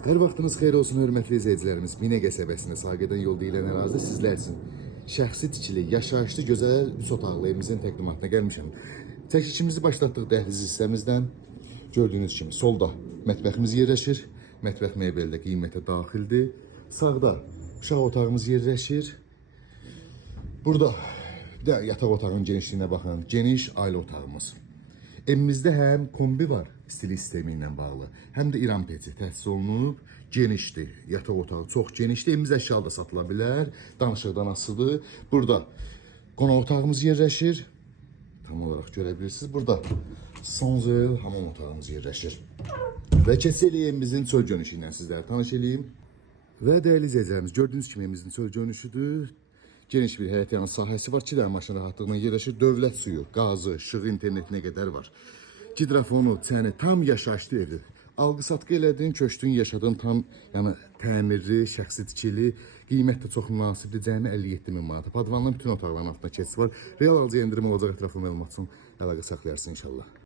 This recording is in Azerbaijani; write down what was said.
Hər vaxtınız xeyir olsun, hörmətli izləyicilərimiz. Minə qəsəbəsində Saqedən yol deyilən ərazidə sizlər üçün şəxsi tikili, yaşayışlı, gözəl 3 otaqlı evimizin təqdimatına gəlmişəm. Çəkişimizi başlatdıq dəhliz hissəmizdən. Gördüyünüz kimi solda mətbəximiz yerləşir. Mətbəx mebeli də qiymətə daxildir. Sağda uşaq otağımız yerləşir. Burada bir də yataq otağının genişliyinə baxın. Geniş ailə otağımız. Evimizdə həm kombi var, istilik sistemi ilə bağlı, həm də İran peci təsis olunub, genişdir, yataq otağı çox genişdir, evimiz əşyalı da satıla bilər, danışıqdan asılıdır. Burada qonaq otağımız yerləşir, tam olaraq görə bilirsiniz. Burada sanzel hamam otağımız yerləşir. Və keçək evimizin çöl görünüşü ilə sizlərə tanış edeyim. Və dəyərli izləyicilərimiz, gördüyünüz kimi evimizin çöl görünüşüdür. Geniş bir həyət yanı sahəsi var. 2 dənə maşın rahatlığına yerləşir. Dövlət suyu, qazı, işığı, internetinə qədər var. Gidrofonu, çəni, tam yaşayışlı evdir. Alqı-satqı elədin, köçdün, yaşadın, tam yəni təmirli, şəxsi tikili, qiymət də çox münasibdir. Cəmi 57 min manat. Padvandan bütün otaqların altında keçisi var. Real alıcı endirim olacaq, ətraflı məlumat üçün əlaqə saxlayarsın inşallah.